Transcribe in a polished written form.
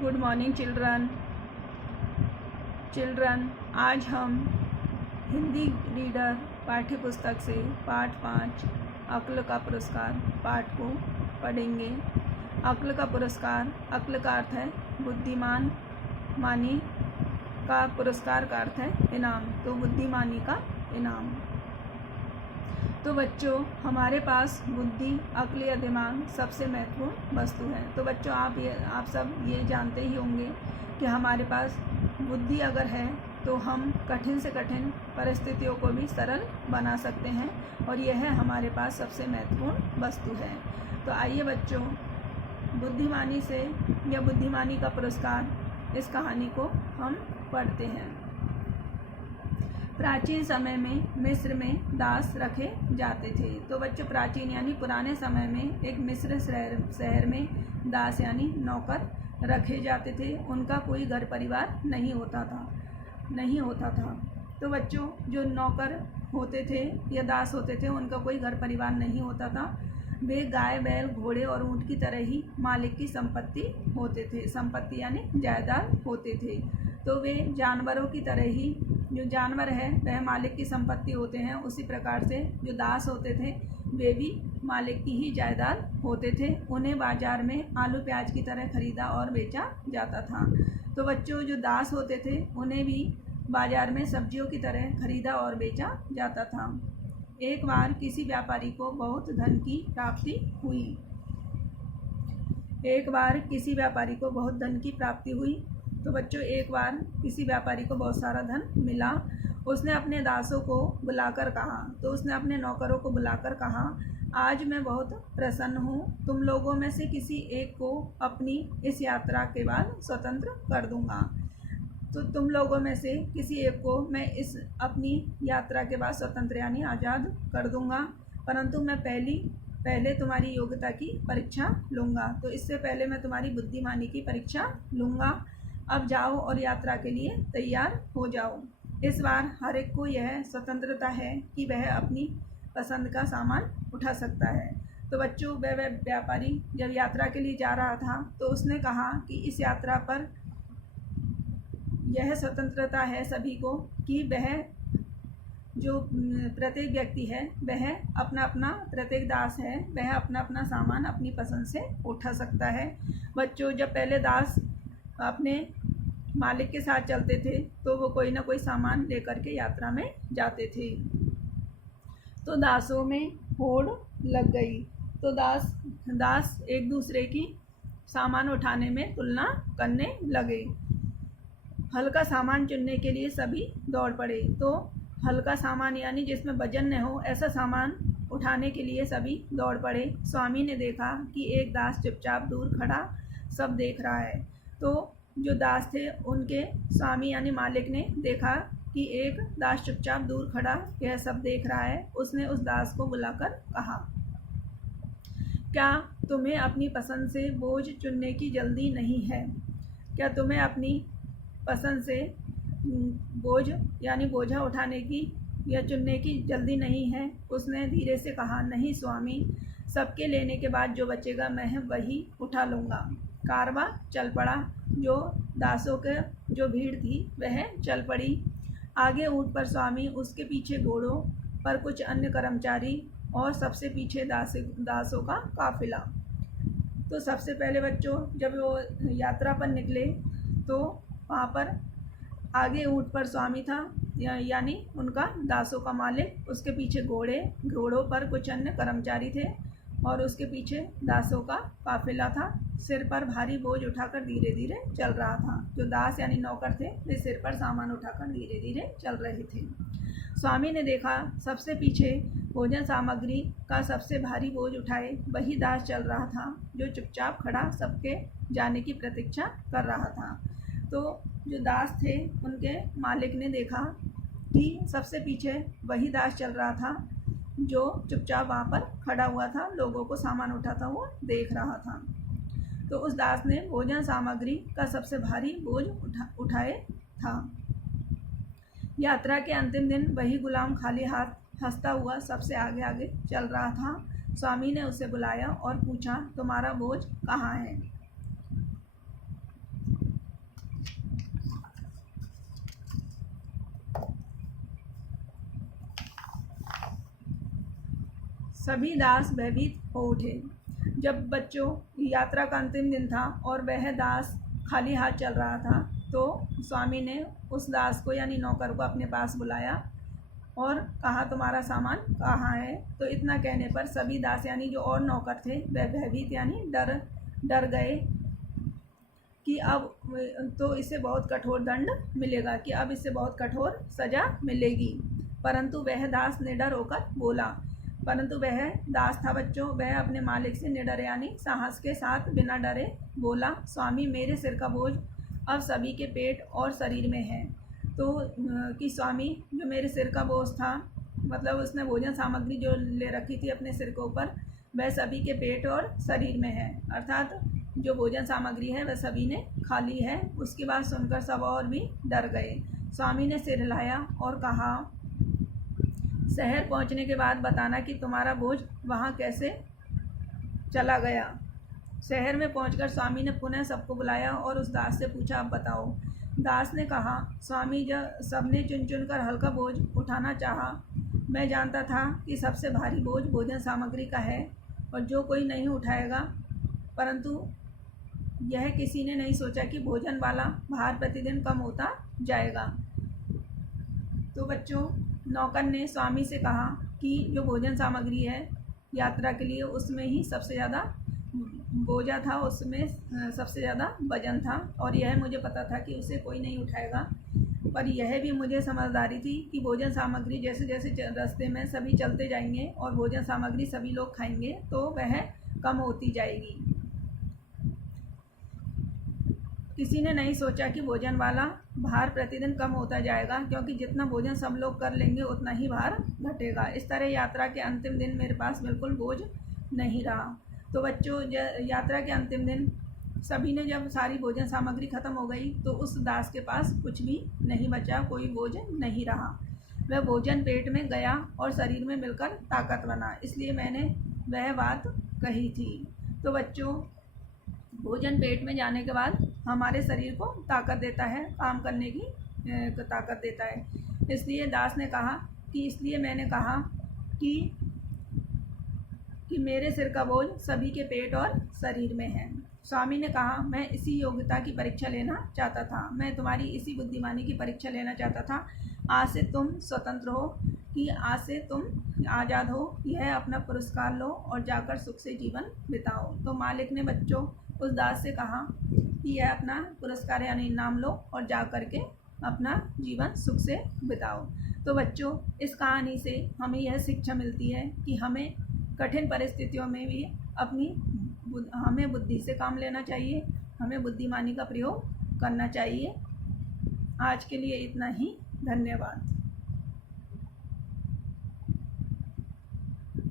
Good morning children. आज हम Hindi reader पाठ्य पुस्तक से पाठ 5 अक्ल का पुरस्कार पाठ को पढ़ेंगे। अक्ल का पुरस्कार, अक्ल का अर्थ है बुद्धिमान, मानी का पुरस्कार का अर्थ है इनाम, तो बुद्धिमानी का इनाम। तो बच्चों, हमारे पास बुद्धि, अक्ल या दिमाग सबसे महत्वपूर्ण वस्तु है। तो बच्चों, आप सब ये जानते ही होंगे कि हमारे पास बुद्धि अगर है तो हम कठिन से कठिन परिस्थितियों को भी सरल बना सकते हैं, और यह हमारे पास सबसे महत्वपूर्ण वस्तु है। तो आइए बच्चों, बुद्धिमानी से या बुद्धिमानी का पुरस्कार, इस कहानी को हम पढ़ते हैं। प्राचीन समय में मिस्र में दास रखे जाते थे। तो बच्चों, प्राचीन यानी पुराने समय में एक मिस्र शहर में दास यानी नौकर रखे जाते थे। उनका कोई घर परिवार नहीं होता था। तो बच्चों, जो नौकर होते थे या दास होते थे, उनका कोई घर परिवार नहीं होता था। वे गाय, बैल, घोड़े और ऊँट की तरह ही मालिक की संपत्ति होते थे। संपत्ति यानी जायदाद होते थे। तो वे जानवरों की तरह ही, जो जानवर है वह मालिक की संपत्ति होते हैं, उसी प्रकार से जो दास होते थे वे भी मालिक की ही जायदाद होते थे। उन्हें बाजार में आलू प्याज की तरह खरीदा और बेचा जाता था। तो बच्चों, जो दास होते थे उन्हें भी बाजार में सब्जियों की तरह खरीदा और बेचा जाता था। एक बार किसी व्यापारी को बहुत धन की प्राप्ति हुई। तो बच्चों, एक बार किसी व्यापारी को बहुत सारा धन मिला। उसने अपने दासों को बुलाकर कहा, तो उसने अपने नौकरों को बुलाकर कहा, आज मैं बहुत प्रसन्न हूँ। तुम लोगों में से किसी एक को अपनी इस यात्रा के बाद स्वतंत्र कर दूंगा। तो तुम लोगों में से किसी एक को मैं इस अपनी यात्रा के बाद स्वतंत्र यानी आज़ाद कर दूंगा, परंतु मैं पहले तुम्हारी योग्यता की परीक्षा लूँगा। तो इससे पहले मैं तुम्हारी बुद्धिमानी की परीक्षा लूँगा। अब जाओ और यात्रा के लिए तैयार हो जाओ। इस बार हर एक को यह स्वतंत्रता है कि वह अपनी पसंद का सामान उठा सकता है। तो बच्चों, वह व्यापारी जब यात्रा के लिए जा रहा था तो उसने कहा कि इस यात्रा पर यह स्वतंत्रता है सभी को कि वह जो प्रत्येक व्यक्ति है वह अपना प्रत्येक दास है वह अपना सामान अपनी पसंद से उठा सकता है। बच्चों, जब पहले दास अपने मालिक के साथ चलते थे तो वो कोई ना कोई सामान लेकर के यात्रा में जाते थे। तो दासों में होड़ लग गई। तो दास एक दूसरे की सामान उठाने में तुलना करने लगे। हल्का सामान चुनने के लिए सभी दौड़ पड़े। तो हल्का सामान यानी जिसमें वजन न हो, ऐसा सामान उठाने के लिए सभी दौड़ पड़े। स्वामी ने देखा कि एक दास चुपचाप दूर खड़ा सब देख रहा है। तो जो दास थे उनके स्वामी यानी मालिक ने देखा कि एक दास चुपचाप दूर खड़ा यह सब देख रहा है। उसने उस दास को बुलाकर कहा, क्या तुम्हें अपनी पसंद से बोझ चुनने की जल्दी नहीं है? क्या तुम्हें अपनी पसंद से बोझ यानी बोझा उठाने की या चुनने की जल्दी नहीं है? उसने धीरे से कहा, नहीं स्वामी, सबके लेने के बाद जो बचेगा मैं वही उठा लूँगा। कारवां चल पड़ा। जो दासों के जो भीड़ थी वह चल पड़ी। आगे ऊँट पर स्वामी, उसके पीछे घोड़ों पर कुछ अन्य कर्मचारी और सबसे पीछे दासों का काफिला। तो सबसे पहले बच्चों, जब वो यात्रा पर निकले तो वहाँ पर आगे ऊँट पर स्वामी था यानी उनका दासों का मालिक, उसके पीछे घोड़ों पर कुछ अन्य कर्मचारी थे और उसके पीछे दासों का काफिला था। सिर पर भारी बोझ उठाकर धीरे धीरे चल रहा था। जो दास यानी नौकर थे वे सिर पर सामान उठाकर धीरे धीरे चल रहे थे। स्वामी ने देखा सबसे पीछे भोजन सामग्री का सबसे भारी बोझ उठाए वही दास चल रहा था जो चुपचाप खड़ा सबके जाने की प्रतीक्षा कर रहा था। तो जो दास थे उनके मालिक ने देखा कि सबसे पीछे वही दास चल रहा था जो चुपचाप वहाँ पर खड़ा हुआ था, लोगों को सामान उठाता हुआ देख रहा था। तो उस दास ने भोजन सामग्री का सबसे भारी बोझ उठाए था। यात्रा के अंतिम दिन वही गुलाम खाली हाथ हंसता हुआ सबसे आगे आगे चल रहा था। स्वामी ने उसे बुलाया और पूछा, तुम्हारा बोझ कहाँ है? सभी दास भयभीत हो उठे। जब बच्चों यात्रा का अंतिम दिन था और वह दास खाली हाथ चल रहा था, तो स्वामी ने उस दास को यानी नौकर को अपने पास बुलाया और कहा, तुम्हारा सामान कहाँ है। तो इतना कहने पर सभी दास यानी जो और नौकर थे वह भयभीत यानी डर गए कि अब तो इसे बहुत कठोर दंड मिलेगा, कि अब इससे बहुत कठोर सज़ा मिलेगी। परंतु वह दास निडर होकर बोला, परंतु वह दास था बच्चों, वह अपने मालिक से निडर यानी साहस के साथ बिना डरे बोला, स्वामी मेरे सिर का बोझ अब सभी के पेट और शरीर में है। तो कि स्वामी जो मेरे सिर का बोझ था, मतलब उसने भोजन सामग्री जो ले रखी थी अपने सिर के ऊपर, वह सभी के पेट और शरीर में है, अर्थात जो भोजन सामग्री है वह सभी ने खा ली है। उसकी बात सुनकर सब और भी डर गए। स्वामी ने सिर हिलाया और कहा, शहर पहुंचने के बाद बताना कि तुम्हारा बोझ वहां कैसे चला गया। शहर में पहुंचकर स्वामी ने पुनः सबको बुलाया और उस दास से पूछा, अब बताओ। दास ने कहा, स्वामी जब सबने चुन चुन कर हल्का बोझ उठाना चाहा, मैं जानता था कि सबसे भारी बोझ भोजन सामग्री का है और जो कोई नहीं उठाएगा, परंतु यह किसी ने नहीं सोचा कि भोजन वाला भार प्रतिदिन कम होता जाएगा। तो बच्चों, नौकर ने स्वामी से कहा कि जो भोजन सामग्री है यात्रा के लिए उसमें ही सबसे ज़्यादा बोझा था, उसमें सबसे ज़्यादा वजन था और यह मुझे पता था कि उसे कोई नहीं उठाएगा। पर यह भी मुझे समझदारी थी कि भोजन सामग्री जैसे जैसे रास्ते में सभी चलते जाएंगे और भोजन सामग्री सभी लोग खाएंगे तो वह कम होती जाएगी। किसी ने नहीं सोचा कि भोजन वाला भार प्रतिदिन कम होता जाएगा, क्योंकि जितना भोजन सब लोग कर लेंगे उतना ही भार घटेगा। इस तरह यात्रा के अंतिम दिन मेरे पास बिल्कुल बोझ नहीं रहा। तो बच्चों, यात्रा के अंतिम दिन सभी ने जब सारी भोजन सामग्री ख़त्म हो गई तो उस दास के पास कुछ भी नहीं बचा, कोई बोझ नहीं रहा। वह भोजन पेट में गया और शरीर में मिलकर ताकत बना, इसलिए मैंने वह बात कही थी। तो बच्चों, भोजन पेट में जाने के बाद हमारे शरीर को ताकत देता है, काम करने की ताकत देता है। इसलिए दास ने कहा कि इसलिए मैंने कहा कि मेरे सिर का बोझ सभी के पेट और शरीर में है। स्वामी ने कहा, मैं इसी योग्यता की परीक्षा लेना चाहता था, मैं तुम्हारी इसी बुद्धिमानी की परीक्षा लेना चाहता था। आज से तुम स्वतंत्र हो, कि आज से तुम आज़ाद हो, यह अपना पुरस्कार लो और जाकर सुख से जीवन बिताओ। तो मालिक ने बच्चों उस दास से कहा कि यह अपना पुरस्कार यानी इनाम लो और जा कर के अपना जीवन सुख से बिताओ। तो बच्चों, इस कहानी से हमें यह शिक्षा मिलती है कि हमें कठिन परिस्थितियों में भी हमें बुद्धि से काम लेना चाहिए, हमें बुद्धिमानी का प्रयोग करना चाहिए। आज के लिए इतना ही, धन्यवाद।